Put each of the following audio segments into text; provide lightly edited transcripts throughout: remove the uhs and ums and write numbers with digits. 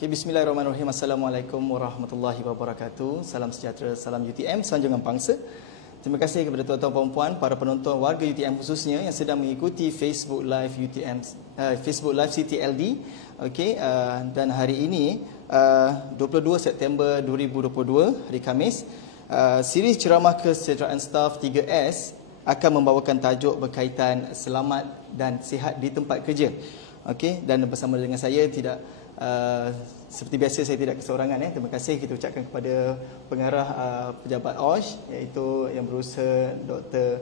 Okay, bismillahirrahmanirrahim. Assalamualaikum warahmatullahi wabarakatuh. Salam sejahtera, salam UTM, sanjungan bangsa. Terima kasih kepada tuan-tuan dan puan, para penonton warga UTM khususnya yang sedang mengikuti Facebook Live UTM, Facebook Live CTLD. Okay, dan hari ini 22 September 2022, hari Khamis, series ceramah kesejahteraan staf 3S akan membawakan tajuk berkaitan selamat dan sihat di tempat kerja. Okay, dan bersama dengan saya tidak seperti biasa saya tidak keseorangan. Terima kasih kita ucapkan kepada pengarah pejabat OSH, iaitu yang berusaha Dr.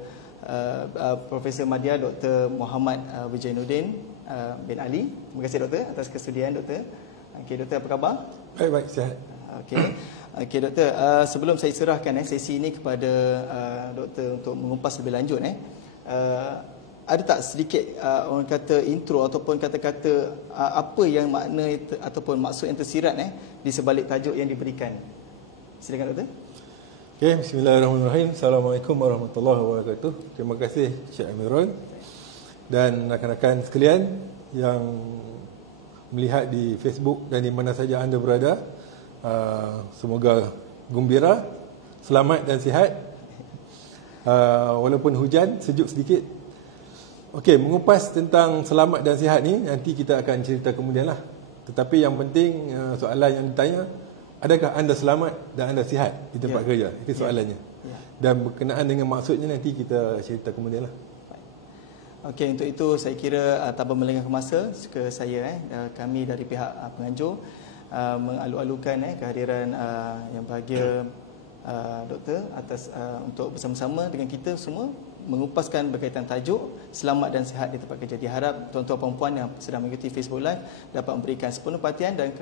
Profesor Madya Dr. Muhammad Wijainuddin bin Ali. Terima kasih Doktor atas kesudian Doktor. Okey Doktor, apa khabar? Baik, sihat. Okey Doktor, sebelum saya serahkan sesi ini kepada Doktor untuk mengupas lebih lanjut, ada tak sedikit orang kata intro ataupun kata-kata apa yang makna ataupun maksud yang tersirat di sebalik tajuk yang diberikan? Silakan Doktor. Okey, bismillahirrahmanirrahim. Assalamualaikum warahmatullahi wabarakatuh. Terima kasih Syekh Amirul dan rakan-rakan sekalian yang melihat di Facebook dan di mana saja anda berada. Semoga gembira, selamat dan sihat. Walaupun hujan, sejuk sedikit. Okey, mengupas tentang selamat dan sihat ni nanti kita akan cerita kemudian lah. Tetapi yang penting soalan yang ditanya, adakah anda selamat dan anda sihat di tempat kerja? Itu soalannya. Dan berkenaan dengan maksudnya nanti kita cerita kemudian lah. Okey, untuk itu saya kira tanpa melengahkan masa ke saya, kami dari pihak penganjur mengalu-alukan kehadiran yang bahagia Doktor atas untuk bersama-sama dengan kita semua mengupaskan berkaitan tajuk selamat dan sihat di tempat kerja. Diharap tuan-tuan dan puan yang sedang mengikuti Facebook Live dapat memberikan sepenuh perhatian dan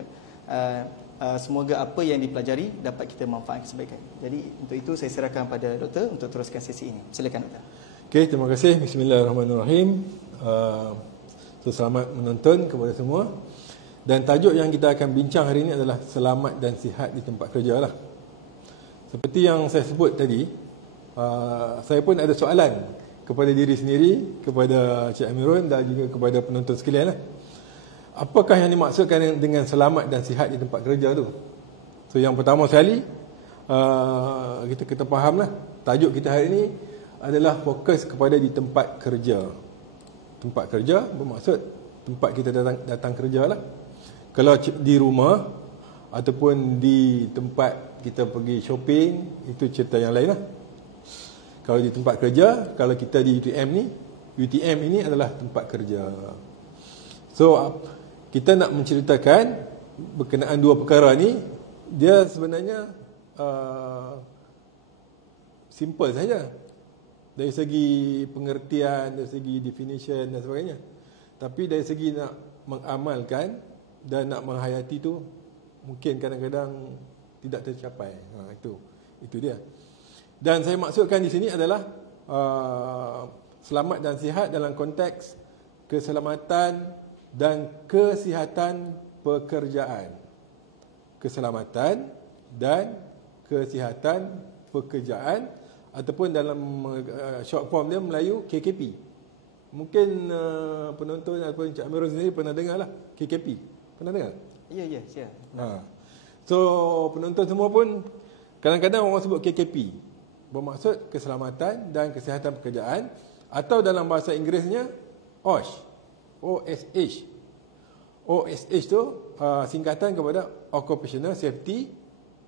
semoga apa yang dipelajari dapat kita manfaatkan sebaik-baiknya. Jadi untuk itu saya serahkan pada Doktor untuk teruskan sesi ini. Silakan Doktor. Okey, terima kasih. Bismillahirrahmanirrahim. Selamat menonton kepada semua. Dan tajuk yang kita akan bincang hari ini adalah selamat dan sihat di tempat kerja lah. Seperti yang saya sebut tadi, saya pun ada soalan kepada diri sendiri, kepada Cik Amirul dan juga kepada penonton sekalian lah. Apakah yang dimaksudkan dengan selamat dan sihat di tempat kerja tu? So yang pertama sekali, kita fahamlah tajuk kita hari ini adalah fokus kepada di tempat kerja. Tempat kerja bermaksud tempat kita datang kerja lah. Kalau di rumah ataupun di tempat kita pergi shopping, itu cerita yang lain lah. Kalau di tempat kerja, kalau kita di UTM ini adalah tempat kerja. So kita nak menceritakan berkenaan dua perkara ni, dia sebenarnya simple saja dari segi pengertian, dari segi definition dan sebagainya. Tapi dari segi nak mengamalkan dan nak menghayati tu mungkin kadang-kadang tidak tercapai. Itu dia. Dan saya maksudkan di sini adalah selamat dan sihat dalam konteks keselamatan dan kesihatan pekerjaan. Keselamatan dan kesihatan pekerjaan ataupun dalam short form dia Melayu KKP. Mungkin penonton ataupun Cik Amirul sendiri pernah dengar lah KKP. Pernah dengar? Ya, siap. So penonton semua pun kadang-kadang orang sebut KKP, bermaksud keselamatan dan kesihatan pekerjaan, atau dalam bahasa Inggerisnya OSH. OSH. OSH tu singkatan kepada Occupational Safety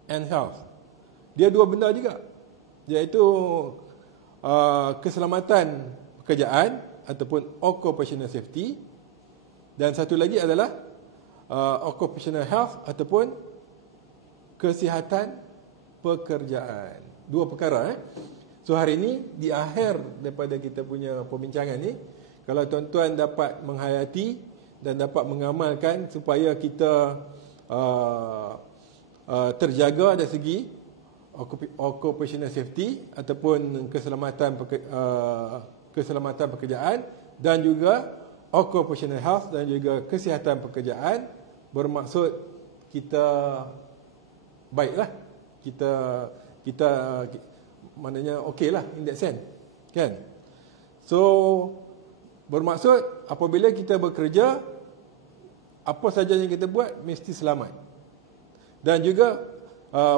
and Health. Dia dua benda juga, iaitu keselamatan pekerjaan ataupun occupational safety, dan satu lagi adalah occupational health ataupun kesihatan pekerjaan. Dua perkara. So hari ini di akhir daripada kita punya perbincangan ni, kalau tuan-tuan dapat menghayati dan dapat mengamalkan supaya kita terjaga dari segi occupational safety ataupun keselamatan pekerjaan, dan juga occupational health dan juga kesihatan pekerjaan, bermaksud kita baiklah, kita maknanya okey lah in that sense, kan? So bermaksud apabila kita bekerja, apa saja yang kita buat mesti selamat. Dan juga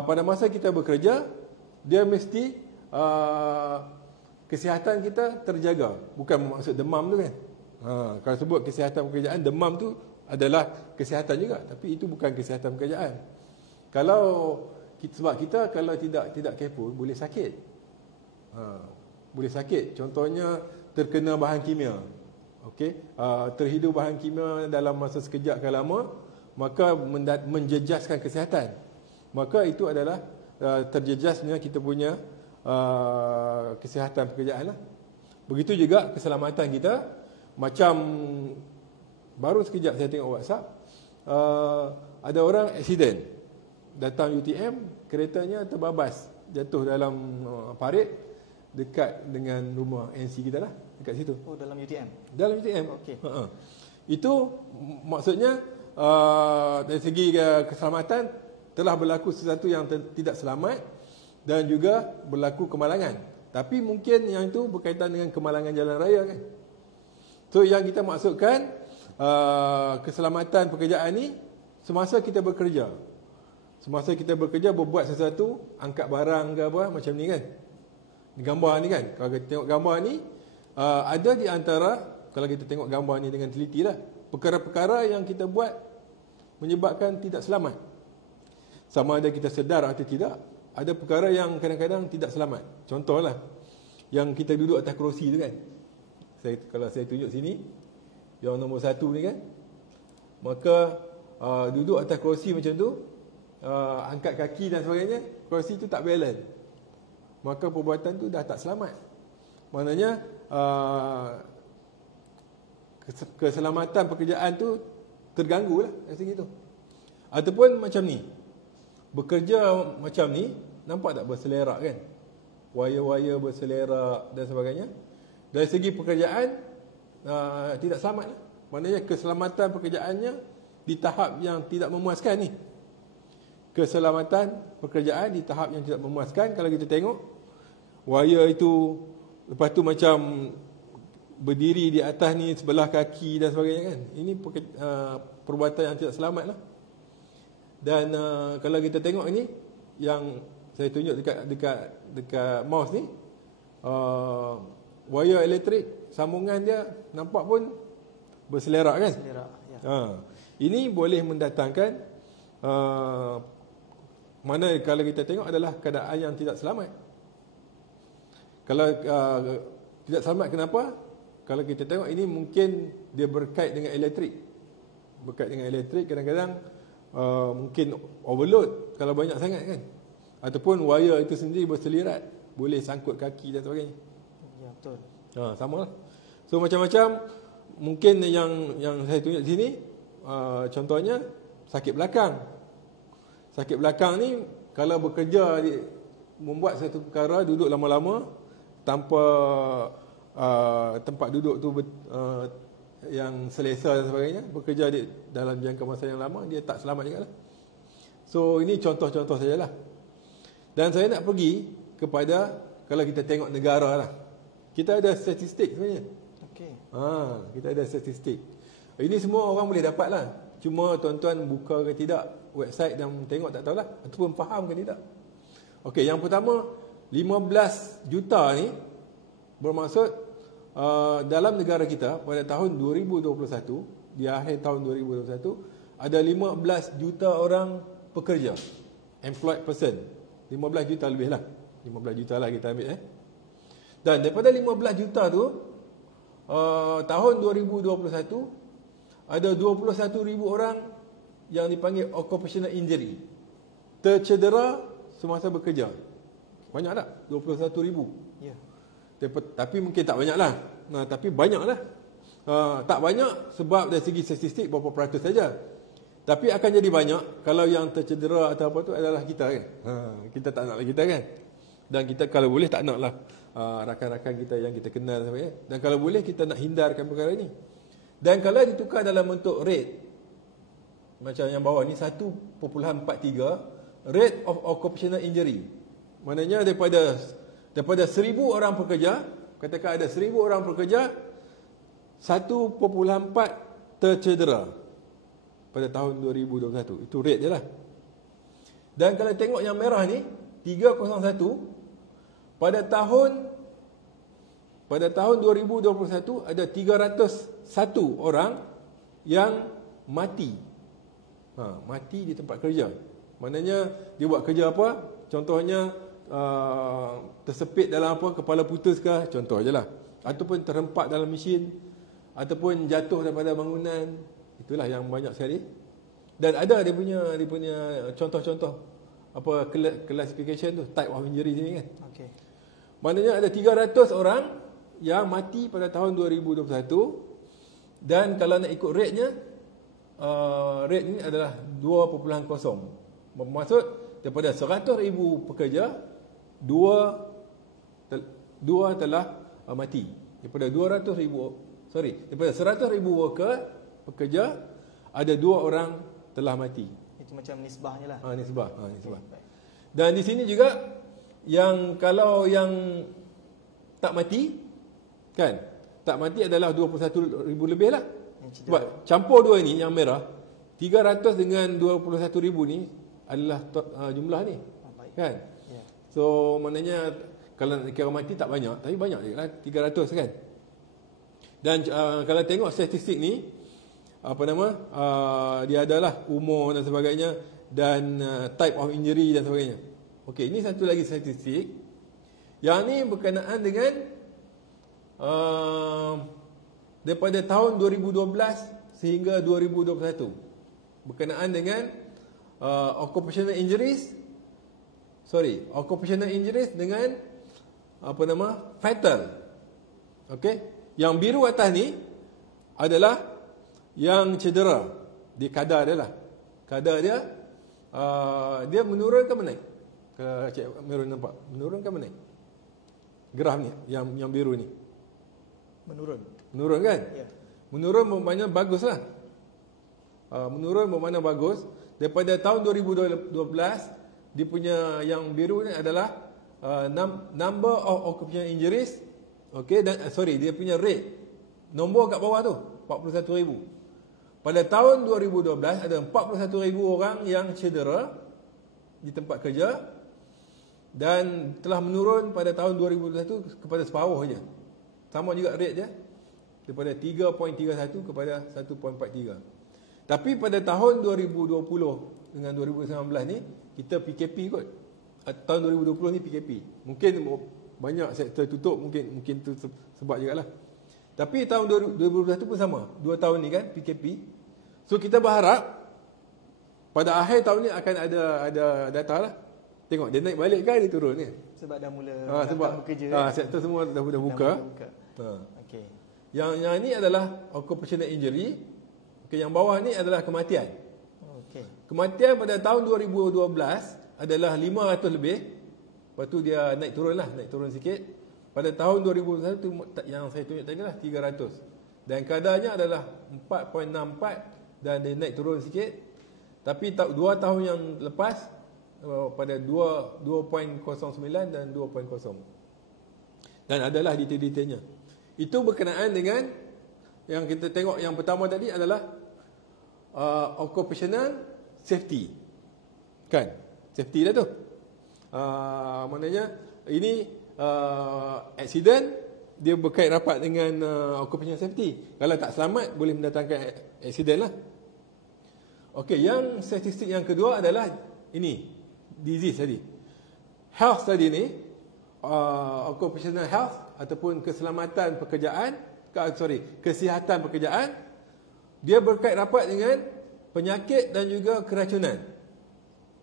pada masa kita bekerja, dia mesti kesihatan kita terjaga. Bukan maksud demam tu kan. Kalau sebut kesihatan pekerjaan, demam tu adalah kesihatan juga, tapi itu bukan kesihatan pekerjaan. Kalau sebab kita kalau tidak careful boleh sakit. Boleh sakit. Contohnya terkena bahan kimia. Okey, terhidu bahan kimia dalam masa sekejap ke lama, maka menjejaskan kesihatan. Maka itu adalah terjejasnya kita punya kesihatan pekerjaan lah. Begitu juga keselamatan kita. Macam baru sekejap saya tengok WhatsApp, ada orang aksiden datang UTM, keretanya terbabas, jatuh dalam parit dekat dengan rumah NC kita lah, dekat situ. Oh, dalam UTM? Dalam UTM. Okey. Itu maksudnya dari segi keselamatan telah berlaku sesuatu yang tidak selamat dan juga berlaku kemalangan. Tapi mungkin yang itu berkaitan dengan kemalangan jalan raya kan. So yang kita maksudkan keselamatan pekerjaan ni semasa kita bekerja. Semasa kita bekerja berbuat sesuatu, angkat barang ke apa macam ni kan. Gambar ni kan, kalau kita tengok gambar ni, ada di antara, kalau kita tengok gambar ni dengan teliti lah, perkara-perkara yang kita buat menyebabkan tidak selamat. Sama ada kita sedar atau tidak, ada perkara yang kadang-kadang tidak selamat. Contohlah, yang kita duduk atas kerusi tu kan. Kalau saya tunjuk sini, yang nombor 1 ni kan, maka duduk atas kerusi macam tu, angkat kaki dan sebagainya, kerusi tu tak balance, maka perbuatan tu dah tak selamat. Maknanya keselamatan pekerjaan tu terganggu lah dari segi tu. Ataupun macam ni, bekerja macam ni, nampak tak berselerak kan, wire-wire berselerak dan sebagainya. Dari segi pekerjaan tidak selamat lah. Maknanya keselamatan pekerjaannya di tahap yang tidak memuaskan ni. Keselamatan pekerjaan di tahap yang tidak memuaskan. Kalau kita tengok wire itu, lepas tu macam berdiri di atas ni sebelah kaki dan sebagainya kan. Ini perbuatan yang tidak selamat lah. Dan kalau kita tengok ini, yang saya tunjuk dekat mouse ni, wire elektrik, sambungan dia nampak pun berselerak kan. Berselerak, ya. Ini boleh mendatangkan mana kalau kita tengok adalah keadaan yang tidak selamat. Kalau tidak selamat, kenapa? Kalau kita tengok ini mungkin dia berkait dengan elektrik. Berkait dengan elektrik, kadang-kadang mungkin overload kalau banyak sangat kan. Ataupun wire itu sendiri berselirat, boleh sangkut kaki dan sebagainya. Ya, betul. Sama lah. So macam-macam. Mungkin yang saya tunjuk di sini, contohnya sakit belakang. Sakit belakang ni kalau bekerja membuat satu perkara, duduk lama-lama tanpa tempat duduk tu yang selesa dan sebagainya, bekerja dalam jangka masa yang lama, dia tak selamat juga lah. So ini contoh-contoh sajalah. Dan saya nak pergi kepada, kalau kita tengok negara lah, kita ada statistik sebenarnya. Okey. Kita ada statistik. Ini semua orang boleh dapat lah. Cuma tuan-tuan buka ke tidak website dan tengok tak tahulah, ataupun faham ke tidak. Okey, yang pertama, 15 juta ni bermaksud dalam negara kita pada tahun 2021, di akhir tahun 2021, ada 15 juta orang pekerja, employed person. 15 juta lebih lah, 15 juta lah kita ambil Dan daripada 15 juta tu, tahun 2021 ada 21,000 orang yang dipanggil occupational injury, tercedera semasa bekerja. Banyak tak? 21,000. Ya. Tapi mungkin tak banyak lah. Tapi banyak lah. Tak banyak sebab dari segi statistik berapa peratus saja. Tapi akan jadi banyak kalau yang tercedera atau apa tu adalah kita kan. Kita tak nak lah kita kan. Dan kita kalau boleh tak nak lah rakan-rakan kita yang kita kenal sampai. Dan kalau boleh kita nak hindarkan perkara ini. Dan kalau ditukar dalam bentuk rate, macam yang bawah ni 1.43, rate of occupational injury. Maknanya daripada 1,000 orang pekerja, katakan ada 1,000 orang pekerja, 1.4 tercedera. pada tahun 2021. Itu rate dia lah. Dan kalau tengok yang merah ni 301, pada tahun 2021 ada 301 orang yang mati. Mati di tempat kerja. Maknanya dia buat kerja apa? Contohnya tersepit dalam apa, kepala putus ke, contoh je lah. Ataupun terhempak dalam mesin, ataupun jatuh daripada bangunan. Itulah yang banyak sekali. Dan ada dia punya contoh-contoh apa classification tu, type of injury sini kan. Okey. Maknanya ada 300 orang yang mati pada tahun 2021. Dan kalau nak ikut rate-nya, rate ni adalah 2.0. Bermaksud daripada 100,000 pekerja, dua telah mati. Daripada 100,000 worker pekerja, ada 2 orang telah mati. Itu macam nisbahnya lah. Nisbah. Baik. Dan di sini juga yang kalau yang tak mati kan, tak mati adalah 21,000 lebih lah. Sebab campur dua ni yang merah, 300 dengan 21,000 ni adalah jumlah ni. Baik. Kan? Ya. So maknanya kalau kira mati tak banyak, tapi banyak juga lah, 300 kan. Dan kalau tengok statistik ni, dia adalah umur dan sebagainya, dan type of injury dan sebagainya. Okey, ini satu lagi statistik. Yang ni berkenaan dengan daripada tahun 2012 sehingga 2021. Berkenaan dengan occupational injuries dengan fatal. Okey, yang biru atas ni adalah yang cedera. Di kadar dia lah. Kadar dia dia menurun ke menaik? Kalau Cik Merun nampak, menurun ke menaik? Graf ni yang biru ni. Menurun kan? Ya. Menurun bermakna bagus lah. Menurun bermakna bagus. Daripada tahun 2012, dia punya yang biru ni adalah number of occupational injuries. Okay, dan dia punya rate. Nombor kat bawah tu 41,000. Pada tahun 2012 ada 41,000 orang yang cedera di tempat kerja, dan telah menurun pada tahun 2021 kepada separuh saja. Sama juga rate dia, daripada 3.31 kepada 1.43. Tapi pada tahun 2020 dengan 2019 ni kita PKP kot. Tahun 2020 ni PKP. Mungkin banyak sektor tutup, mungkin tu sebab jugalah. Tapi tahun 2021 pun sama. 2 tahun ni kan PKP. So kita berharap pada akhir tahun ni akan ada data lah. Tengok dia naik balik kan, dia turun ni. Sebab dah mula bekerja. Sektor semua dah buka. Okey. Yang ni adalah occupational injury. Okey, yang bawah ni adalah kematian. Okey. Kematian pada tahun 2012 adalah 500 lebih. Lepas tu dia naik turun sikit. Pada tahun 2021 yang saya tunjuk tadi lah 300. Dan kadarnya adalah 4.64 dan dia naik turun sikit. Tapi 2 tahun yang lepas pada 2.09 dan 2.0. Dan adalah detail-detailnya. Itu berkenaan dengan yang kita tengok yang pertama tadi adalah occupational safety. Kan? Safety dah tu. Maknanya ini accident dia berkait rapat dengan occupational safety. Kalau tak selamat boleh mendatangkan accident lah. Okey, yang statistik yang kedua adalah ini disease tadi. Health tadi ni occupational health ataupun keselamatan pekerjaan, kesihatan pekerjaan, dia berkait rapat dengan penyakit dan juga keracunan.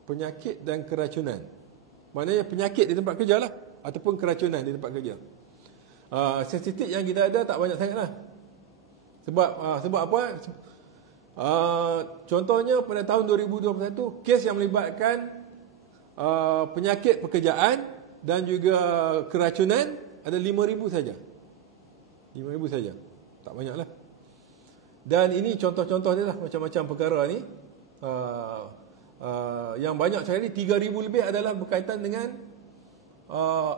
Penyakit dan keracunan. Maknanya penyakit di tempat kerja lah, ataupun keracunan di tempat kerja. Statistik yang kita ada tak banyak sangat lah. Sebab apa? Contohnya pada tahun 2021 kes yang melibatkan penyakit pekerjaan dan juga keracunan ada 5,000 saja. 5,000 saja. Tak banyaklah. Dan ini contoh-contoh dia lah, macam-macam perkara ni. Yang banyak sekali 3,000 lebih adalah berkaitan dengan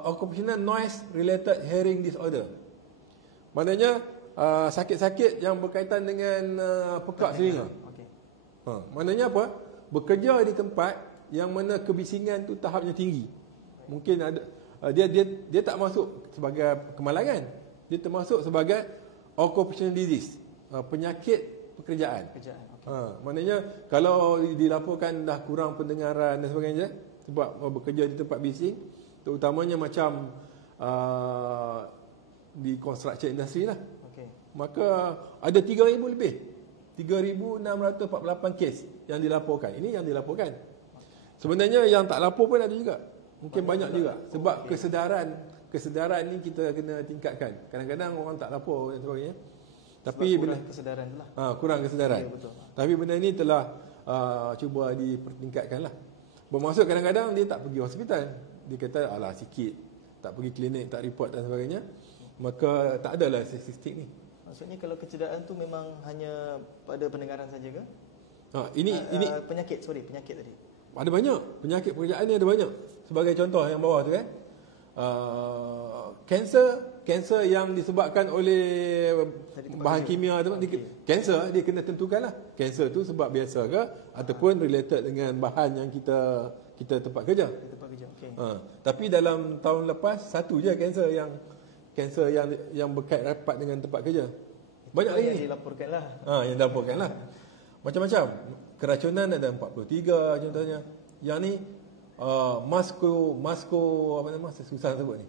occupational noise related hearing disorder. Maknanya sakit-sakit yang berkaitan dengan pekak telinga. Maknanya apa? Bekerja di tempat yang mana kebisingan tu tahapnya tinggi. Mungkin ada dia tak masuk sebagai kemalangan. Dia termasuk sebagai occupational disease, penyakit pekerjaan. Maknanya kalau dilaporkan dah kurang pendengaran dan sebagainya sebab bekerja di tempat bising, terutamanya macam di construction industry lah. Maka ada 3,000 lebih, 3,648 kes yang dilaporkan. Ini yang dilaporkan. Sebenarnya yang tak lapor pun ada juga. Mungkin banyak juga. Sebab kesedaran ni kita kena tingkatkan. Kadang-kadang orang tak lapor dan sebagainya. Tapi kurang kesedaran tu lah. Kurang kesedaran. Ya, betul. Tapi benda ni telah cuba dipertingkatkan lah. Bermaksud kadang-kadang dia tak pergi hospital. Dia kata alah sikit, tak pergi klinik, tak report dan sebagainya. Maka tak adalah statistik ni. Maksudnya kalau kecederaan tu memang hanya pada pendengaran saja ke? Ini penyakit tadi. Ada banyak. Penyakit pekerjaan ni ada banyak. Sebagai contoh yang bawah tu kan. Kanser yang disebabkan oleh bahan kimia tu, kanser dia kena tentukanlah. Kanser tu sebab biasa ke ataupun related dengan bahan yang kita tempat kerja. Okay. Tapi dalam tahun lepas satu je kanser yang berkait rapat dengan tempat kerja. Banyak lagi yang dilaporkanlah. Yang dilaporkanlah. Macam-macam. Keracunan ada 43 contohnya. Yang ni susah sebut ni.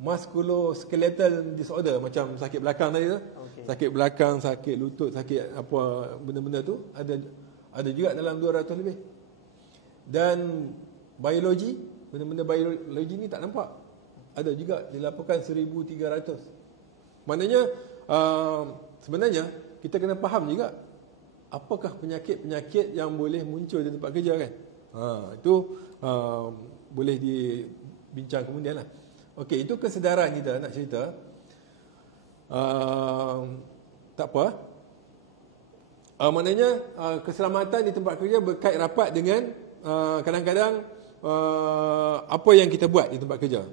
Musculoskeletal disorder, macam sakit belakang tadi tu. Sakit belakang, sakit lutut, sakit apa benda-benda tu ada juga dalam 200 lebih. Dan biologi, benda-benda biologi ni tak nampak. Ada juga dilaporkan 1,300. Maknanya sebenarnya kita kena faham juga apakah penyakit-penyakit yang boleh muncul di tempat kerja kan. Itu boleh dibincang kemudian lah. Okey, itu kesedaran kita nak cerita. Tak apa. Maknanya keselamatan di tempat kerja berkait rapat dengan kadang-kadang apa yang kita buat di tempat kerja.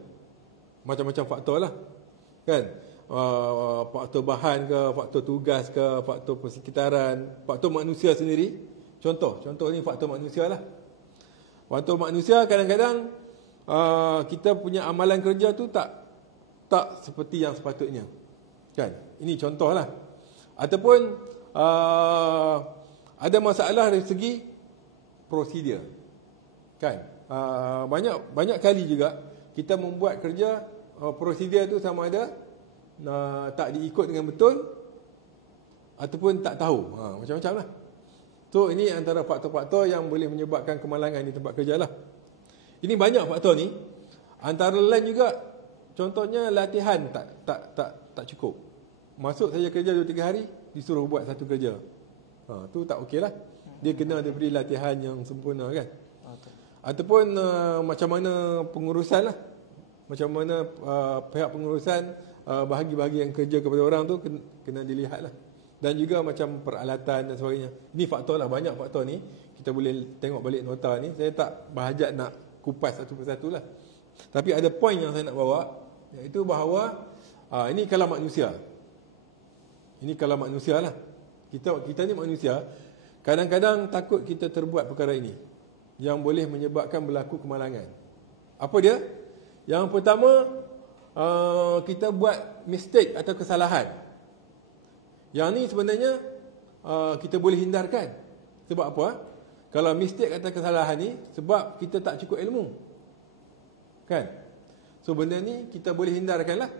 Macam-macam faktor lah kan. Faktor bahan ke, faktor tugas ke, faktor persekitaran, faktor manusia sendiri. Contoh ni faktor manusia lah. Faktor manusia kadang-kadang kita punya amalan kerja tu tak seperti yang sepatutnya kan. Ini contoh lah. Ataupun ada masalah dari segi prosedur kan. Banyak kali juga kita membuat kerja, prosedur tu sama ada tak diikut dengan betul ataupun tak tahu. Macam-macam lah. So ini antara faktor-faktor yang boleh menyebabkan kemalangan di tempat kerja lah. Ini banyak faktor ni. Antara lain juga contohnya latihan tak cukup. Masuk saja kerja 2-3 hari disuruh buat satu kerja. Tu tak okey lah. Dia kena diberi latihan yang sempurna kan. Ataupun macam mana pengurusan lah. Macam mana pihak pengurusan bahagi-bahagi yang kerja kepada orang tu kena dilihat lah. Dan juga macam peralatan dan sebagainya. Ini faktor lah, banyak faktor ni. Kita boleh tengok balik nota ni. Saya tak berhajat nak kupas satu persatu lah. Tapi ada poin yang saya nak bawa, iaitu bahawa ini kalau manusia. Ini kalau manusia lah. Kita ni manusia. Kadang-kadang takut kita terbuat perkara ini yang boleh menyebabkan berlaku kemalangan. Apa dia? Yang pertama, kita buat mistake atau kesalahan. Yang ni sebenarnya kita boleh hindarkan. Sebab apa? Kalau mistake atau kesalahan ni sebab kita tak cukup ilmu. Kan? So benda ni kita boleh hindarkan lah.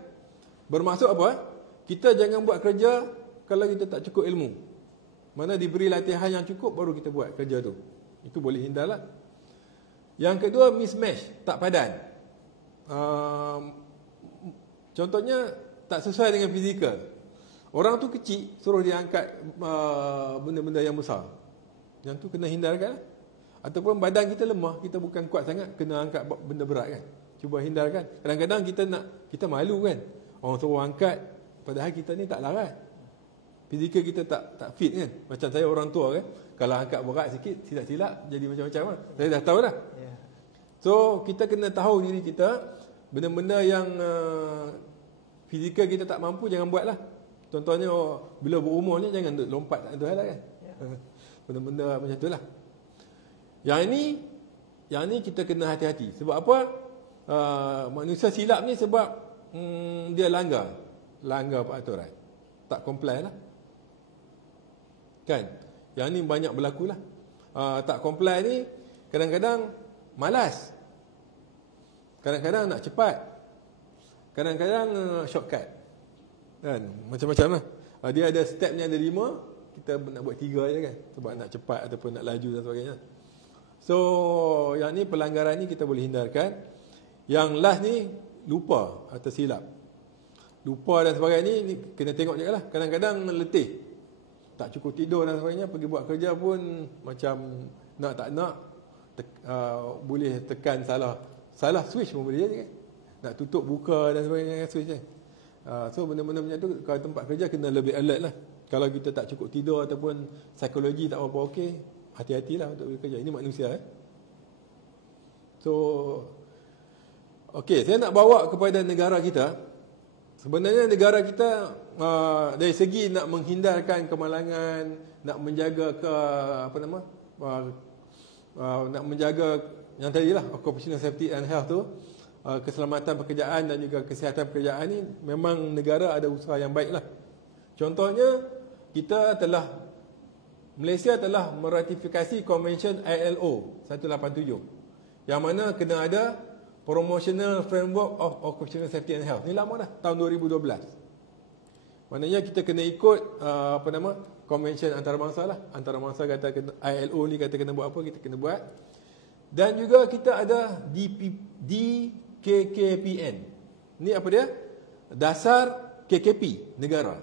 Bermaksud apa? Kita jangan buat kerja kalau kita tak cukup ilmu. Mana diberi latihan yang cukup baru kita buat kerja tu. Itu boleh hindar lah. Yang kedua, mismatch, tak padan. Contohnya tak sesuai dengan fizikal. Orang tu kecil, suruh dia angkat benda-benda yang besar. Yang tu kena hindarkan lah. Ataupun badan kita lemah, kita bukan kuat sangat, kena angkat benda berat kan. Cuba hindarkan. Kadang-kadang kita malu kan. Orang suruh angkat, padahal kita ni tak larat. Fizikal kita tak fit kan. Macam saya orang tua kan, kalau angkat berat sikit, silap-silap jadi macam-macam lah. Saya dah tahu dah. So kita kena tahu diri kita. Benda-benda yang fizikal kita tak mampu, jangan buat lah. Contohnya bila berumur ni jangan lompat tak ada hal lah kan. Benda-benda macam tu lah. Yang ini kita kena hati-hati. Sebab apa? Manusia silap ni sebab dia langgar peraturan. Tak comply lah. Kan? Yang ni banyak berlaku lah. Tak comply ni kadang-kadang malas. Kadang-kadang nak cepat. Kadang-kadang shortcut. Kan? Macam-macam lah. Dia ada stepnya ada 5, kita nak buat 3 je kan. Sebab nak cepat ataupun nak laju dan sebagainya. So, yang ni pelanggaran ni kita boleh hindarkan. Yang last ni lupa atau silap. Lupa dan sebagainya ni kena tengok je lah. Kadang-kadang letih, tak cukup tidur dan sebagainya, pergi buat kerja pun macam nak tak nak boleh tekan salah switch pun boleh je kan. Nak tutup buka dan sebagainya switch kan. So benda-benda macam tu kalau tempat kerja kena lebih alert lah. Kalau kita tak cukup tidur ataupun psikologi tak apa okey, hati-hatilah untuk bekerja. Ini manusia So okey, saya nak bawa kepada negara kita. Sebenarnya negara kita dari segi nak menghindarkan kemalangan, nak menjaga nak menjaga yang tadilah occupational safety and health tu, keselamatan pekerjaan dan juga kesihatan pekerjaan ni, memang negara ada usaha yang baiklah. Contohnya Malaysia telah meratifikasi Convention ILO 187 yang mana kena ada Promotional Framework of Occupational Safety and Health. Ni lama dah, tahun 2012. Maknanya kita kena ikut Convention antarabangsa lah. Antarabangsa kata ILO ni kata kena buat apa, kita kena buat. Dan juga kita ada DKKPN. Ni apa dia? Dasar KKP negara.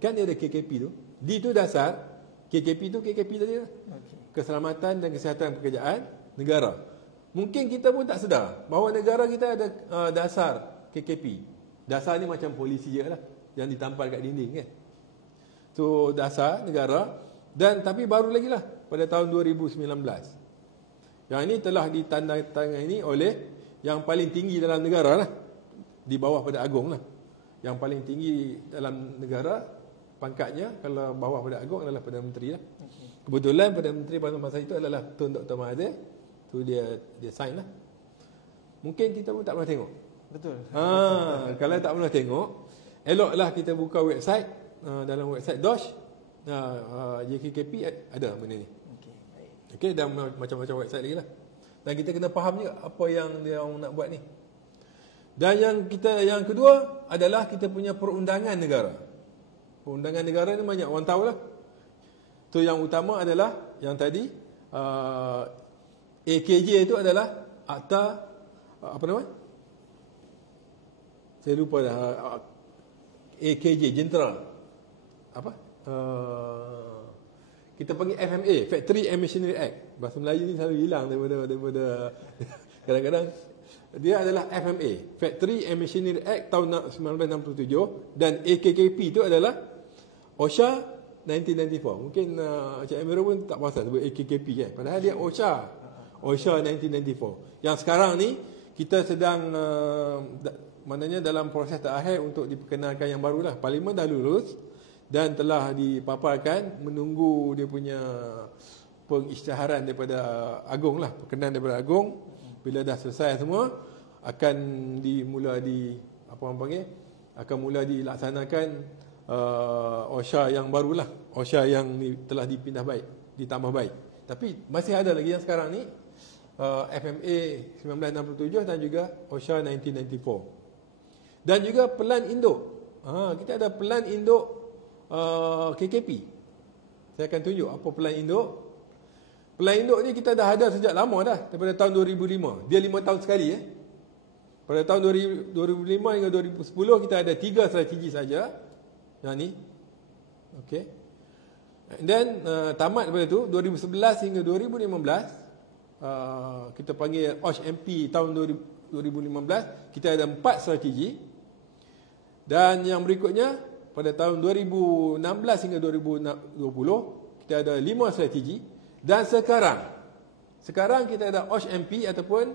Kan dia ada KKP tu. D tu dasar, KKP tu KKP tadi lah. Keselamatan dan kesihatan pekerjaan negara. Mungkin kita pun tak sedar bahawa negara kita ada dasar KKP. Dasar ni macam polisi je lah, yang ditampal kat dinding kan. So dasar negara. Dan tapi baru lagi lah pada tahun 2019. Yang ini telah ditandatangani oleh yang paling tinggi dalam negara lah, di bawah pada Agong lah. Yang paling tinggi dalam negara pangkatnya, kalau bawah pada Agong adalah Perdana Menteri lah. Kebetulan Perdana Menteri pada masa itu adalah Tun Dr. Mahathir. Tu dia sign lah. Mungkin kita pun tak pernah tengok. Betul. Kalau tak pernah tengok, eloklah kita buka website. Dalam website DOSH, JKKP ada benda ni. Okey, dan macam-macam website lagi lah. Dan kita kena faham juga apa yang dia orang nak buat ni. Dan yang kedua adalah kita punya perundangan negara. Perundangan negara ni banyak orang tahu lah. So yang utama adalah yang tadi AKJ itu adalah Akta apa nama? Saya lupa dah. AKJ Jentera. Apa? Kita panggil FMA, Factory and Machinery Act. Bahasa Melayu ni selalu hilang daripada kadang-kadang. Dia adalah FMA, Factory and Machinery Act tahun 1967, dan AKKP itu adalah OSHA 1994. Mungkin Cik Amirul pun tak pasal sebut AKKP kan. Padahal dia OSHA 1994. Yang sekarang ni kita sedang maknanya dalam proses terakhir untuk diperkenalkan yang barulah. Parlimen dah lulus dan telah dipaparkan, menunggu dia punya pengisytiharan daripada Agong lah, perkenan daripada Agong. Bila dah selesai semua, akan akan mula dilaksanakan OSHA yang barulah, OSHA yang telah dipindah baik, ditambah baik. Tapi masih ada lagi yang sekarang ni, FMA 1967 dan juga OSHA 1994. Dan juga pelan induk. Kita ada pelan induk KKP. Saya akan tunjuk apa pelan induk. Pelan induk ni kita dah ada sejak lama dah, daripada tahun 2005. Dia 5 tahun sekali Pada tahun 2005 hingga 2010 kita ada 3 strategi saja. Yang ni. Okey. And then tamat daripada tu 2011 hingga 2015 kita panggil OSH-MP tahun 2015, kita ada 4 strategi. Dan yang berikutnya pada tahun 2016 hingga 2020 kita ada 5 strategi. Dan sekarang kita ada OSH-MP ataupun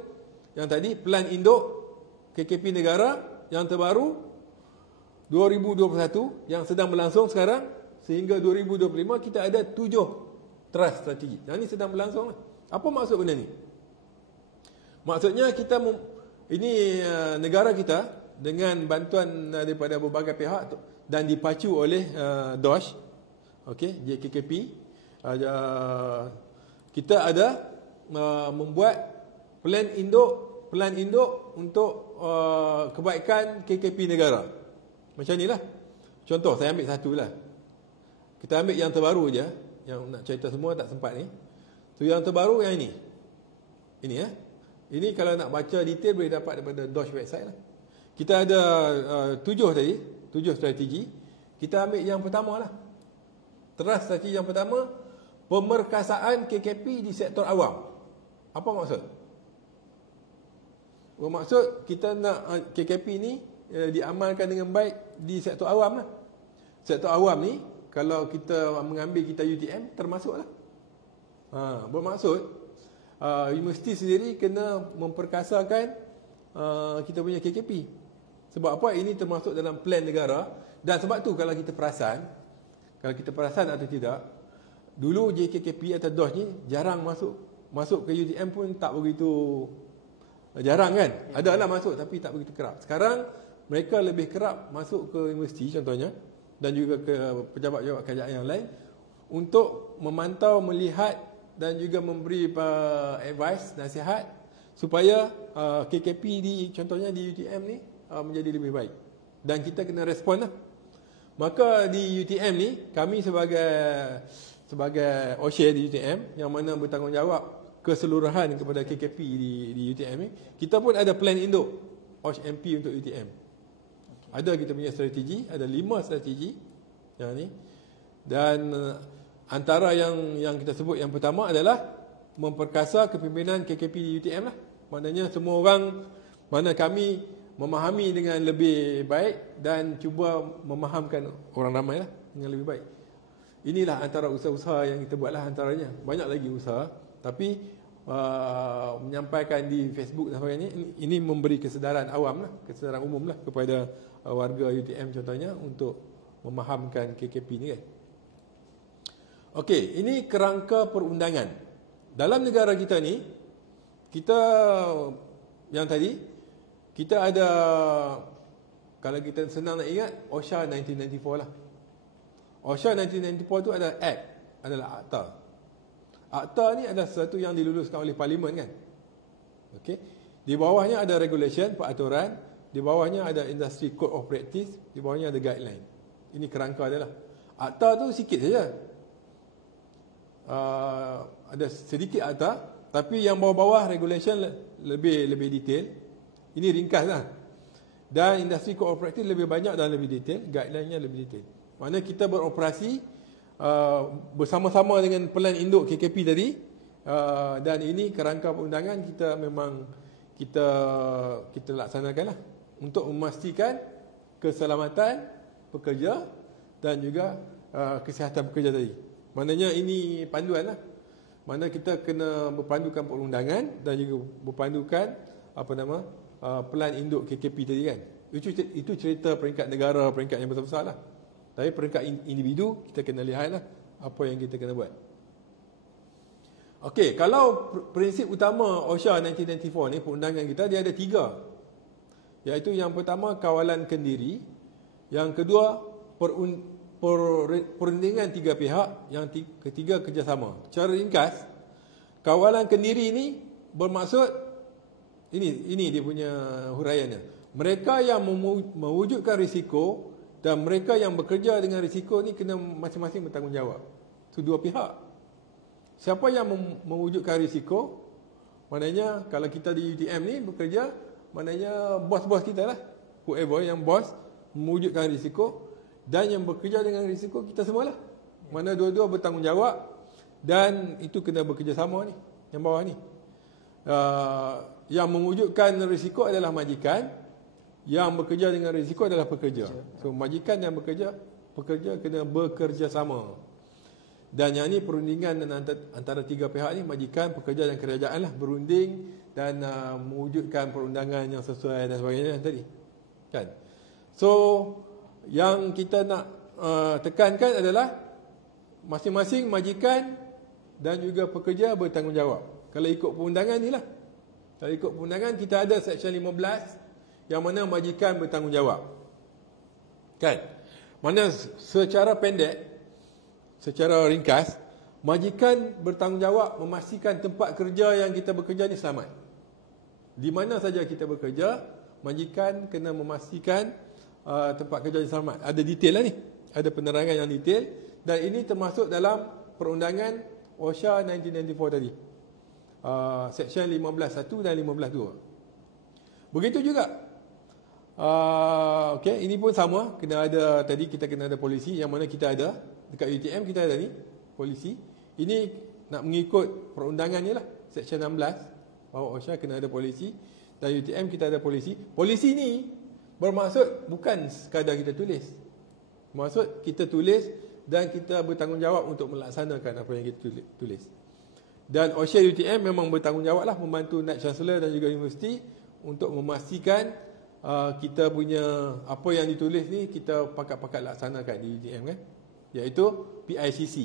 yang tadi Pelan Induk KKP Negara yang terbaru 2021 yang sedang berlangsung sekarang, sehingga 2025 kita ada 7 trust strategi. Yang ni sedang berlangsung lah. Apa maksud benda ni? Maksudnya kita ini negara kita dengan bantuan daripada berbagai pihak dan dipacu oleh DOSH, okey, JKKP, kita ada membuat plan induk untuk kebaikan KKP negara. Macam inilah. Contoh, saya ambil satu lah. Kita ambil yang terbaru je. Yang nak cerita semua tak sempat ni. So yang terbaru yang ini. Ini ya. Ini kalau nak baca detail boleh dapat daripada DOSH website lah. Kita ada 7 tadi. 7 strategi. Kita ambil yang pertama lah. Terus strategi yang pertama, pemerkasaan KKP di sektor awam. Apa maksud? Bermaksud kita nak KKP ni diamalkan dengan baik di sektor awam lah. Sektor awam ni kalau kita mengambil kita UTM termasuk lah. Bermaksud universiti sendiri kena memperkasakan kita punya KKP. Sebab apa? Ini termasuk dalam plan negara. Dan sebab tu kalau kita perasan atau tidak, dulu JKKP atau DOSH ni jarang masuk ke UTM pun tak begitu jarang kan. Adalah masuk tapi tak begitu kerap. Sekarang mereka lebih kerap masuk ke universiti contohnya, dan juga ke pejabat-pejabat kerajaan yang lain untuk memantau, melihat dan juga memberi advice, nasihat supaya KKP contohnya di UTM ni menjadi lebih baik. Dan kita kena respon lah. Maka di UTM ni kami sebagai OSHA di UTM yang mana bertanggungjawab keseluruhan kepada KKP di UTM ni, kita pun ada plan induk OSH-MP untuk UTM. Ada kita punya strategi, ada 5 strategi yang ni. Dan antara yang kita sebut yang pertama adalah memperkasa kepimpinan KKP di UTM lah. Maknanya semua orang, mana kami memahami dengan lebih baik dan cuba memahamkan orang ramai lah dengan lebih baik. Inilah antara usaha-usaha yang kita buat lah antaranya. Banyak lagi usaha, tapi menyampaikan di Facebook dan sebagainya, ini memberi kesedaran awam lah, kesedaran umum lah kepada warga UTM contohnya untuk memahamkan KKP ni kan. Okey, ini kerangka perundangan. Dalam negara kita ni, kita yang tadi, kita ada, kalau kita senang nak ingat, OSHA 1994 lah. OSHA 1994 tu ada Act, adalah Akta. Akta ni adalah sesuatu yang diluluskan oleh Parlimen kan. Okey. Di bawahnya ada regulation, peraturan. Di bawahnya ada industry code of practice. Di bawahnya ada guideline. Ini kerangka dia lah. Akta tu sikit saja. Ada sedikit akta. Tapi yang bawah-bawah regulation lebih detail. Ini ringkas lah. Dan industry code of practice lebih banyak dan lebih detail. Guideline-nya lebih detail. Mana kita beroperasi bersama-sama dengan pelan induk KKP tadi, dan ini kerangka perundangan kita memang kita laksanakan lah untuk memastikan keselamatan pekerja dan juga kesihatan pekerja tadi. Maknanya ini panduan lah. Mana kita kena berpandukan perundangan dan juga berpandukan pelan induk KKP tadi kan. Itu cerita peringkat negara, peringkat yang besar-besar lah. Tapi peringkat individu, kita kena lihatlah apa yang kita kena buat. Okey, kalau prinsip utama OSHA 1994 ni, perundangan kita, dia ada 3. Iaitu yang pertama, kawalan kendiri. Yang kedua, perundingan 3 pihak. Yang ketiga, kerjasama. Secara ringkas, kawalan kendiri ni bermaksud, ini dia punya huraiannya. Mereka yang mewujudkan risiko dan mereka yang bekerja dengan risiko ni kena masing-masing bertanggungjawab. Itu 2 pihak. Siapa yang mewujudkan risiko? Maknanya kalau kita di UTM ni bekerja, maknanya bos-bos kita lah. Whoever yang bos mewujudkan risiko, dan yang bekerja dengan risiko kita semualah. Mana dua-dua bertanggungjawab, dan itu kena bekerjasama ni, yang bawah ni. Yang mewujudkan risiko adalah majikan. Yang bekerja dengan risiko adalah pekerja. So majikan yang pekerja kena bekerjasama. Dan yang ni perundingan antara 3 pihak ni, majikan, pekerja dan kerajaan lah, berunding dan mewujudkan perundangan yang sesuai dan sebagainya tadi. Kan? So yang kita nak tekankan adalah masing-masing majikan dan juga pekerja bertanggungjawab. Kalau ikut perundangan ni lah. Kalau ikut perundangan, kita ada Seksyen 15 yang mana majikan bertanggungjawab. Kan? Mana secara pendek, secara ringkas, majikan bertanggungjawab memastikan tempat kerja yang kita bekerja ni selamat. Di mana saja kita bekerja, majikan kena memastikan tempat kerja yang selamat. Ada detail lah ni. Ada penerangan yang detail. Dan ini termasuk dalam perundangan OSHA 1994 tadi. Seksyen 15.1 dan 15.2. Begitu juga. Okay, ini pun sama. Kena ada, tadi kita kena ada polisi. Yang mana kita ada. Dekat UTM kita ada ni. Polisi. Ini nak mengikut perundangan ni lah. Seksyen 16. Bahawa OSHA kena ada polisi. Dan UTM kita ada polisi. Polisi ni bermaksud bukan sekadar kita tulis. Maksud kita tulis dan kita bertanggungjawab untuk melaksanakan apa yang kita tulis. Dan OSHA UTM memang bertanggungjawab lah membantu Naib Chancellor dan juga universiti untuk memastikan kita punya apa yang ditulis ni kita pakat-pakat laksanakan di UTM kan. Iaitu PICC,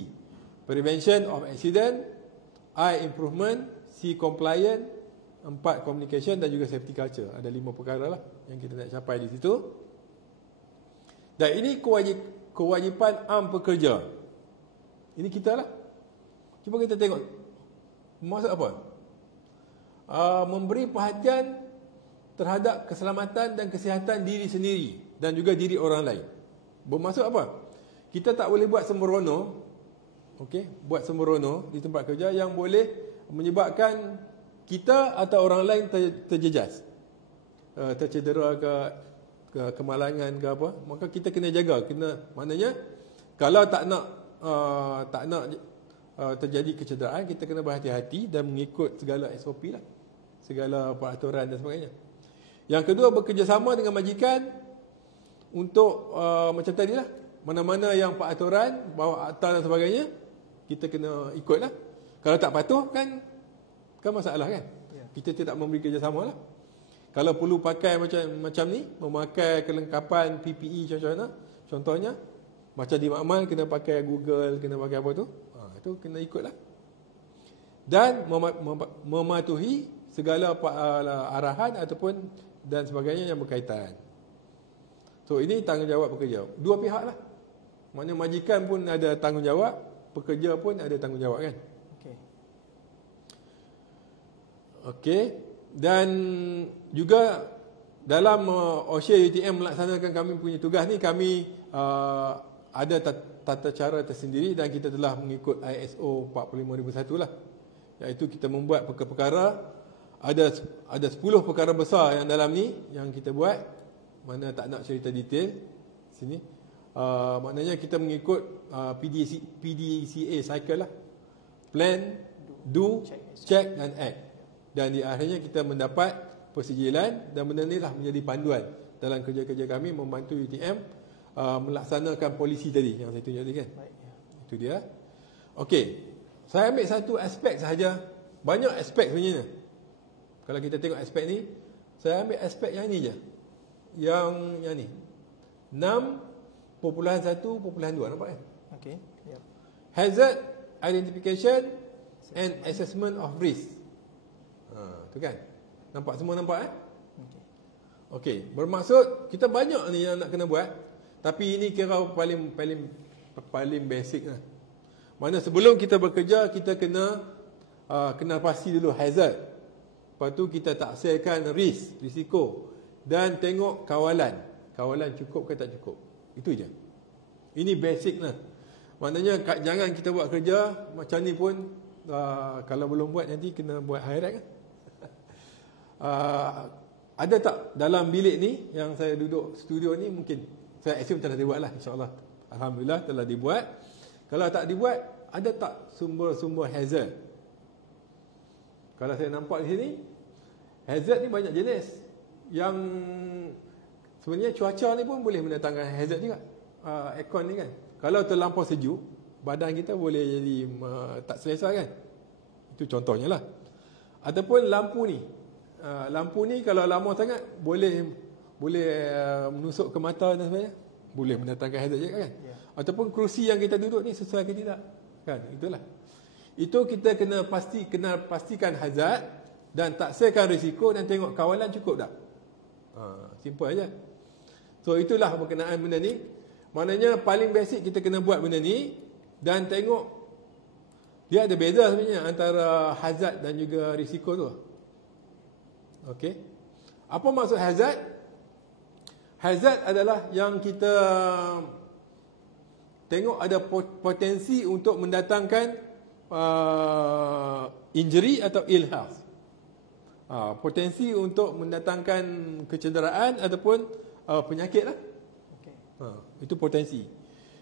Prevention of Accident, I Improvement, C Compliant, 4 Communication dan juga Safety Culture. Ada 5 perkara lah yang kita nak capai di situ. Dan ini kewajipan am pekerja. Ini kita lah. Cuba kita tengok. Maksud apa? Memberi perhatian terhadap keselamatan dan kesihatan diri sendiri dan juga diri orang lain. Bermaksud apa? Kita tak boleh buat sembrono. Okey, buat sembrono di tempat kerja yang boleh menyebabkan kita atau orang lain terjejas. Tercedera ke kemalangan ke apa, maka kita kena jaga. Maknanya kalau tak nak terjadi kecederaan, kita kena berhati-hati dan mengikut segala SOP lah, segala peraturan dan sebagainya. Yang kedua, bekerjasama dengan majikan untuk macam tadi lah, mana-mana yang peraturan bawa akta dan sebagainya, kita kena ikut lah. Kalau tak patuh kan masalah kan. Kita tidak memberi kerjasama lah. Kalau perlu pakai macam ni, memakai kelengkapan PPE contohnya macam di makmal kena pakai Google, kena pakai apa tu, itu kena ikutlah. Dan mematuhi segala arahan ataupun dan sebagainya yang berkaitan. So ini tanggungjawab pekerja. Dua pihak lah. Maknanya majikan pun ada tanggungjawab, pekerja pun ada tanggungjawab kan. Okey. Dan juga dalam OSHA UTM melaksanakan kami punya tugas ni, kami ada tata cara tersendiri dan kita telah mengikut ISO 45001 lah. Iaitu kita membuat perkara-perkara, ada 10 perkara besar yang dalam ni yang kita buat, mana tak nak cerita detail sini. Maknanya kita mengikut PDCA cycle lah. Plan, do, check dan act. Dan di akhirnya kita mendapat persijilan dan benda ni lah menjadi panduan dalam kerja-kerja kami membantu UTM melaksanakan polisi tadi yang saya tunjuk tadi kan. Itu dia. Okey. Saya ambil satu aspek sahaja. Banyak aspek sebenarnya. Kalau kita tengok aspek ni, saya ambil aspek yang ni je. Yang ni. 6.1.2 nampak kan? Okey. Yep. Hazard identification and assessment of risk. Tu kan. Nampak semua nampak Okey, bermaksud kita banyak ni yang nak kena buat, tapi ini kira paling basic lah. Mana sebelum kita bekerja kita kena pasti dulu hazard. Lepas tu kita taksirkan risiko dan tengok kawalan cukup ke tak cukup. Itu je. Ini basic lah. Maknanya jangan kita buat kerja macam ni pun kalau belum buat nanti kena buat high rank kan. Ada tak dalam bilik ni yang saya duduk studio ni, mungkin saya assume telah dibuat lah, insyaAllah. Alhamdulillah telah dibuat. Kalau tak dibuat, ada tak sumber-sumber hazard? Kalau saya nampak di sini, hazard ni banyak jenis. Yang sebenarnya cuaca ni pun boleh mendatangkan hazard juga. Aircon ni kan, kalau terlampau sejuk, badan kita boleh jadi tak selesa kan. Itu contohnya lah. Ataupun lampu ni, kalau lama sangat boleh menusuk ke mata dan sebagainya, boleh mendatangkan hazard juga kan. Ataupun kerusi yang kita duduk ni sesuai ke tidak kan. Itulah. Itu kita kena pastikan hazard dan taksirkan risiko dan tengok kawalan cukup tak. Simple aja. So itulah berkenaan benda ni. Maknanya paling basic kita kena buat benda ni dan tengok dia ada beza sebenarnya antara hazard dan juga risiko tu. Okey. Apa maksud hazard? Hazard adalah yang kita tengok ada potensi untuk mendatangkan injury atau ill health. Potensi untuk mendatangkan kecederaan ataupun penyakit lah. Okay. Itu potensi.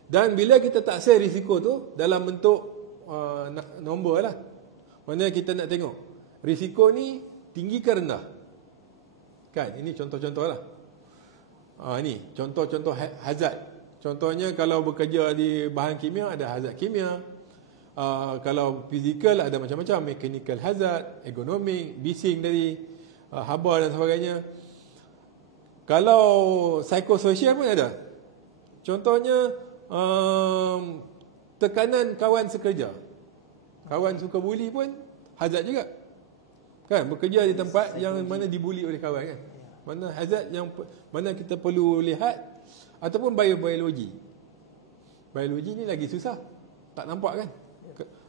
Dan bila kita taksir risiko tu dalam bentuk nombor lah. Maksudnya kita nak tengok risiko ni tinggi ke rendah. Kan, ini contoh-contoh lah. Ni contoh-contoh hazard. Contohnya kalau bekerja di bahan kimia ada hazard kimia. Kalau fizikal ada macam-macam, mechanical hazard, ergonomic, bising dari haba dan sebagainya. Kalau psikososial pun ada. Contohnya tekanan kawan sekerja. Kawan suka buli pun hazard juga. Kan, bekerja di tempat yang mana dibuli oleh kawan kan. Mana hazard yang mana kita perlu lihat ataupun biologi. Biologi ni lagi susah. Tak nampak kan?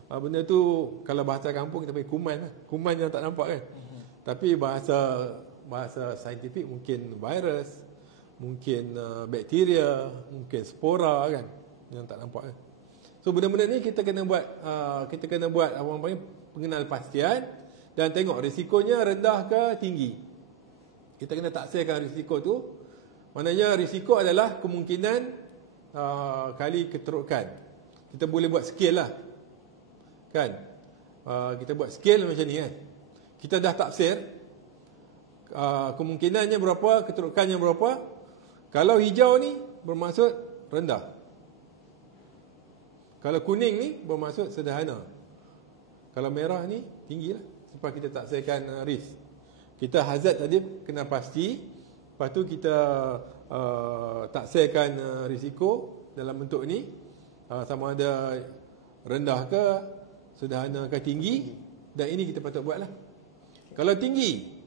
Benda tu kalau bahasa kampung kita panggil kuman lah. Kuman yang tak nampak kan. Tapi bahasa saintifik mungkin virus, mungkin bakteria, mungkin spora kan yang tak nampak kan. So benda-benda ni kita kena buat apa panggil pengenal pastian dan tengok risikonya rendah ke tinggi. Kita kena taksirkan risiko tu. Maknanya risiko adalah kemungkinan kali keterukan. Kita boleh buat scale lah. Kan? Kita buat scale macam ni kan. Kita dah taksir kemungkinannya berapa, keterukannya berapa. Kalau hijau ni bermaksud rendah. Kalau kuning ni bermaksud sederhana. Kalau merah ni tinggi lah. Sebab kita taksirkan risk. Kita hazard tadi kena pasti. Lepas tu kita taksirkan risiko dalam bentuk ni. Sama ada rendah ke, sederhana ke tinggi. Dan ini kita patut buat lah. Kalau tinggi,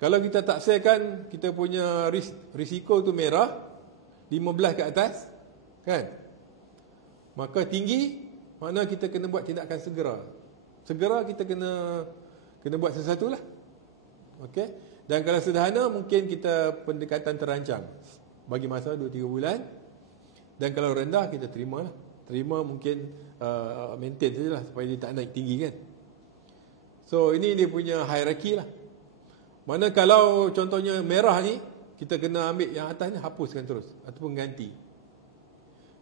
kalau kita taksirkan kita punya risiko tu merah 15 ke atas, kan? Maka tinggi, makna kita kena buat tindakan segera. Segera kita kena buat sesuatu lah. Okey. Dan kalau sederhana mungkin kita pendekatan terancang bagi masa 2-3 bulan. Dan kalau rendah kita terima lah. Terima mungkin maintain sajalah supaya dia tak naik tinggi kan. So ini dia punya hierarki lah. Mana kalau contohnya merah ni, kita kena ambil yang atas ni, hapuskan terus ataupun ganti.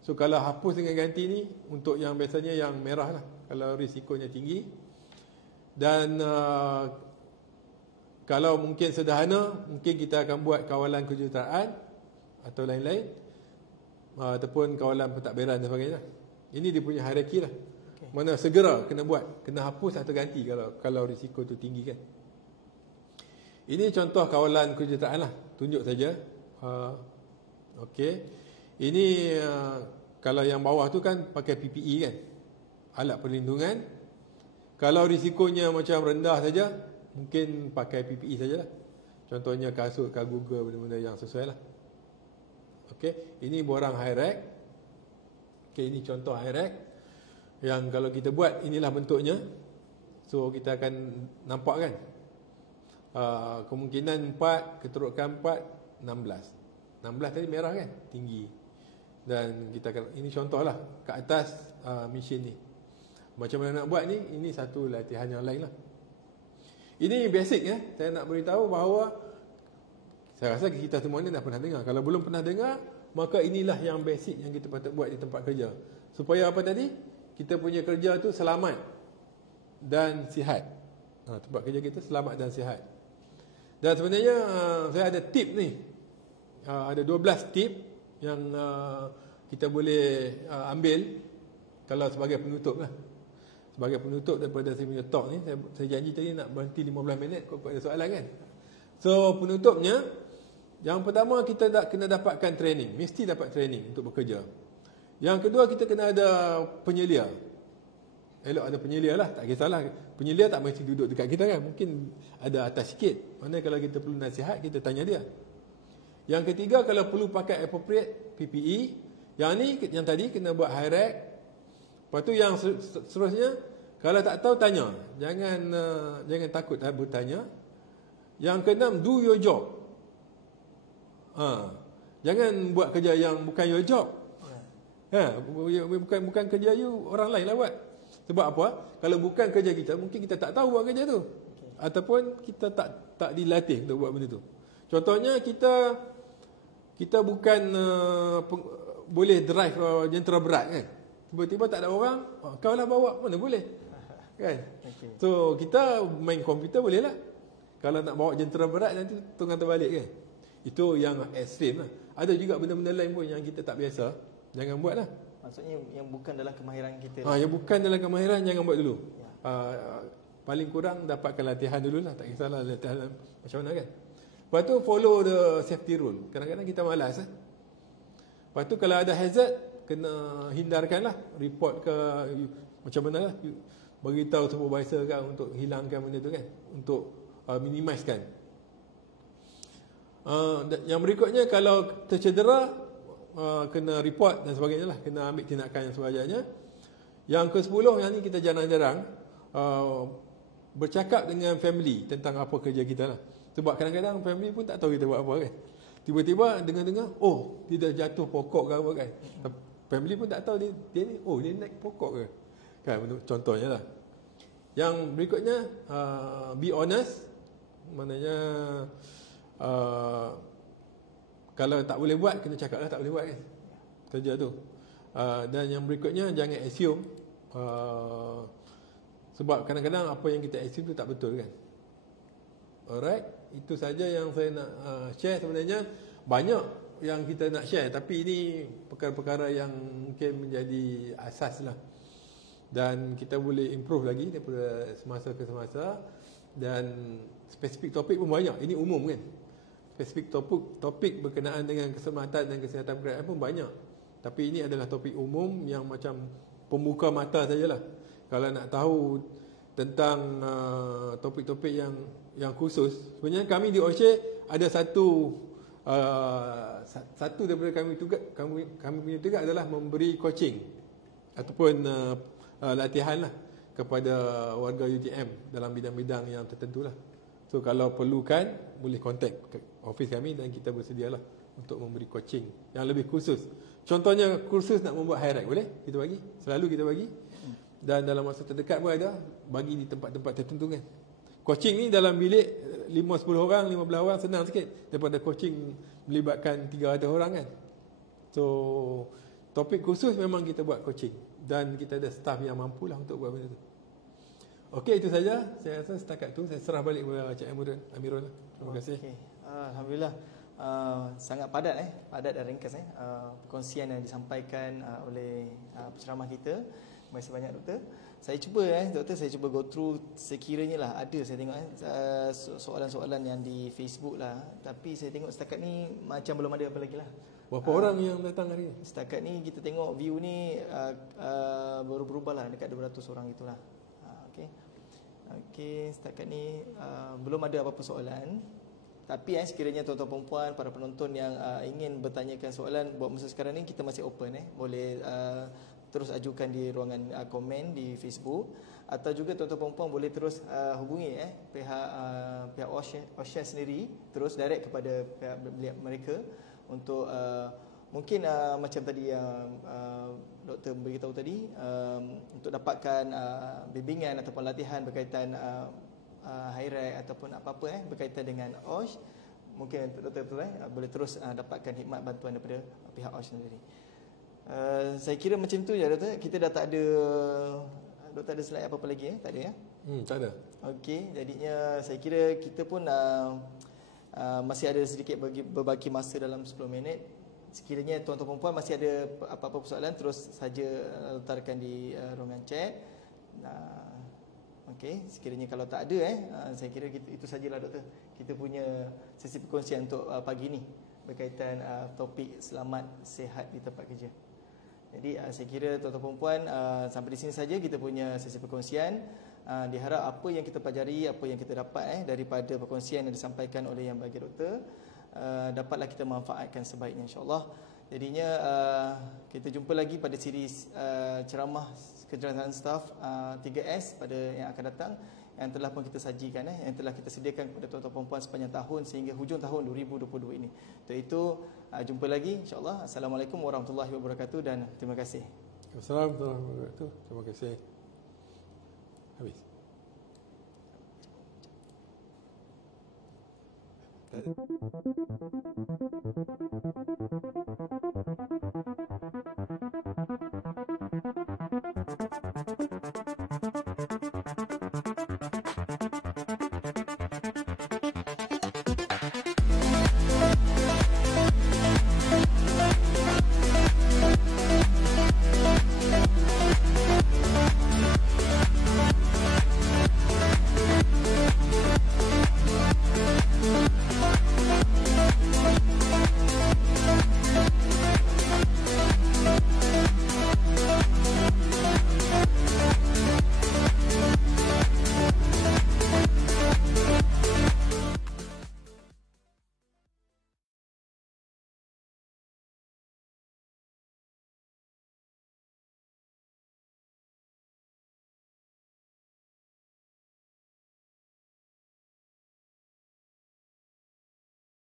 So kalau hapus dengan ganti ni untuk yang biasanya yang merah lah, kalau risikonya tinggi. Dan kalau mungkin sederhana, mungkin kita akan buat kawalan kejuruteraan atau lain-lain, ataupun kawalan pentadbiran dan sebagainya. Ini dia punya hierarki lah. Mana segera kena buat, kena hapus atau ganti kalau risiko tu tinggi kan. Ini contoh kawalan kejuruteraan lah, tunjuk saja. Okey. Ini kalau yang bawah tu kan pakai PPE kan, alat perlindungan. Kalau risikonya macam rendah saja, mungkin pakai PPE sajalah. Contohnya kasut, Google, benda-benda yang sesuai lah. Okey, ini borang high rack. Okey, ini contoh high rack yang kalau kita buat inilah bentuknya. So kita akan nampak kan, kemungkinan 4, keterukan 4, 16 tadi merah kan, tinggi. Dan kita akan, ini contoh lah kat atas mesin ni. Macam mana nak buat ni, ini satu latihan yang lain lah. Ini basic ya. Saya nak beritahu bahawa saya rasa kita semua ni dah pernah dengar. Kalau belum pernah dengar, maka inilah yang basic yang kita patut buat di tempat kerja. Supaya apa tadi? Kita punya kerja tu selamat dan sihat. Tempat kerja kita selamat dan sihat. Dan sebenarnya saya ada tip ni. Ada 12 tip yang kita boleh ambil kalau sebagai penutup lah. Sebagai penutup daripada saya punya talk ni, saya janji tadi nak berhenti 15 minit kalau ada soalan kan. So penutupnya, yang pertama kita kena dapatkan training. Mesti dapat training untuk bekerja. Yang kedua kita kena ada penyelia. elok ada penyelia lah, tak kisahlah. Penyelia tak mesti duduk dekat kita kan, mungkin ada atas sikit. Mana kalau kita perlu nasihat, kita tanya dia. Yang ketiga, kalau perlu pakai appropriate PPE. Yang ni, yang tadi kena buat high rec. Lepas tu yang seterusnya, kalau tak tahu tanya. Jangan takut bertanya. Yang keenam, do your job. Jangan buat kerja yang bukan your job. Bukan kerja you, orang lain lah buat. Sebab apa? Kalau bukan kerja kita, mungkin kita tak tahu buat kerja tu. Ataupun kita tak dilatih untuk buat benda tu. Contohnya kita bukan boleh drive jentera berat kan. Tiba-tiba tak ada orang, kau lah bawa, mana boleh kan. So kita main komputer boleh lah. Kalau nak bawa jentera berat nanti tengah terbalik kan. Itu yang ekstrim lah. Ada juga benda-benda lain pun yang kita tak biasa, jangan buat lah. Maksudnya yang bukan dalam kemahiran kita. Yang bukan dalam kemahiran jangan buat dulu. Paling kurang dapatkan latihan dulu lah. Tak kisahlah latihan macam mana kan. Lepas tu follow the safety rule. Kadang-kadang kita malas. Lepas tu kalau ada hazard, kena hindarkan lah. Report ke macam mana lah. Beritahu supervisor kan untuk hilangkan benda tu kan. Untuk minimizekan. Yang berikutnya, kalau tercedera, kena report dan sebagainya lah. Kena ambil tindakan yang sewajarnya. Yang ke-10, yang ni kita jarang-jarang bercakap dengan family tentang apa kerja kita lah. Sebab kadang-kadang family pun tak tahu kita buat apa kan. Tiba-tiba dengar-dengar, dia dah jatuh pokok ke apa kan. Family pun tak tahu dia ni, dia naik pokok ke kan, contohnya lah. Yang berikutnya, be honest. Maknanya kalau tak boleh buat, kena cakap lah tak boleh buat kan kerja tu. Dan yang berikutnya, jangan assume. Sebab kadang-kadang apa yang kita assume tu tak betul kan. Alright, itu saja yang saya nak share. Sebenarnya banyak yang kita nak share, tapi ini perkara-perkara yang mungkin menjadi asas lah. Dan kita boleh improve lagi daripada semasa ke semasa. Dan spesifik topik pun banyak. Ini umum kan. Spesifik topik berkenaan dengan keselamatan dan kesihatan pekerjaan pun banyak. Tapi ini adalah topik umum yang macam pembuka mata sajalah. Kalau nak tahu tentang topik-topik yang khusus, sebenarnya kami di OSHA ada satu daripada kami punya tugas adalah memberi coaching ataupun latihan lah kepada warga UTM dalam bidang-bidang yang tertentu lah. So kalau perlukan, boleh contact office kami dan kita bersedialah untuk memberi coaching yang lebih khusus. Contohnya kursus nak membuat high rec, boleh kita bagi, selalu kita bagi. Dan dalam masa terdekat pun ada bagi di tempat-tempat tertentu kan. Coaching ni dalam bilik 5-10 orang, 15 orang senang sikit daripada coaching melibatkan 300 orang kan. So topik khusus memang kita buat coaching dan kita ada staff yang mampulah untuk buat benda tu. Okey, itu saja. Saya rasa setakat tu saya serah balik kepada Cik Amirul. Terima kasih. Okay. Alhamdulillah. Sangat padat padat dan ringkas perkongsian yang disampaikan oleh penceramah kita. Terima kasih banyak doktor. Saya cuba doktor, saya cuba go through sekiranya lah ada saya tengok soalan-soalan yang di Facebook lah, tapi saya tengok setakat ni macam belum ada apa lagi lah. Berapa orang yang datang hari ni? Setakat ni kita tengok view ni baru berubah lah dekat 200 orang itulah. Okey, setakat ni belum ada apa-apa soalan. Tapi sekiranya tuan-tuan perempuan, para penonton yang ingin bertanyakan soalan buat masa sekarang ni, kita masih open boleh terus ajukan di ruangan komen di Facebook, atau juga tuan-tuan perempuan boleh terus hubungi pihak OSHA sendiri, terus direct kepada pihak mereka untuk mungkin macam tadi yang doktor beritahu tadi, untuk dapatkan bimbingan ataupun latihan berkaitan high rec ataupun apa-apa berkaitan dengan OSH. Mungkin doktor boleh terus dapatkan khidmat bantuan daripada pihak OSH sendiri. Saya kira macam tu je doktor. Kita dah tak ada, doktor ada slide apa-apa lagi tak ada Tak ada. Okey, jadinya saya kira kita pun masih ada sedikit berbaki masa dalam 10 minit. Sekiranya tuan-tuan perempuan masih ada apa-apa persoalan, terus saja letarkan di ruangan chat. Okey, sekiranya kalau tak ada saya kira itu sajalah doktor. Kita punya sesi perkongsian untuk pagi ni berkaitan topik selamat sihat di tempat kerja. Jadi saya kira tuan-tuan dan puan, sampai di sini saja kita punya sesi perkongsian. Diharap apa yang kita pelajari, apa yang kita dapat daripada perkongsian yang disampaikan oleh Yang Bahagia Doktor, dapatlah kita manfaatkan sebaiknya, insya-Allah. Jadinya kita jumpa lagi pada siri ceramah kejuruteraan staf 3S pada yang akan datang, yang telah pun kita sajikan, yang telah kita sediakan kepada tuan-tuan dan puan sepanjang tahun sehingga hujung tahun 2022 ini. Untuk itu jumpa lagi, insya-Allah. Assalamualaikum warahmatullahi wabarakatuh dan terima kasih. Assalamualaikum warahmatullahi wabarakatuh. Terima kasih. Habis. Tak ada.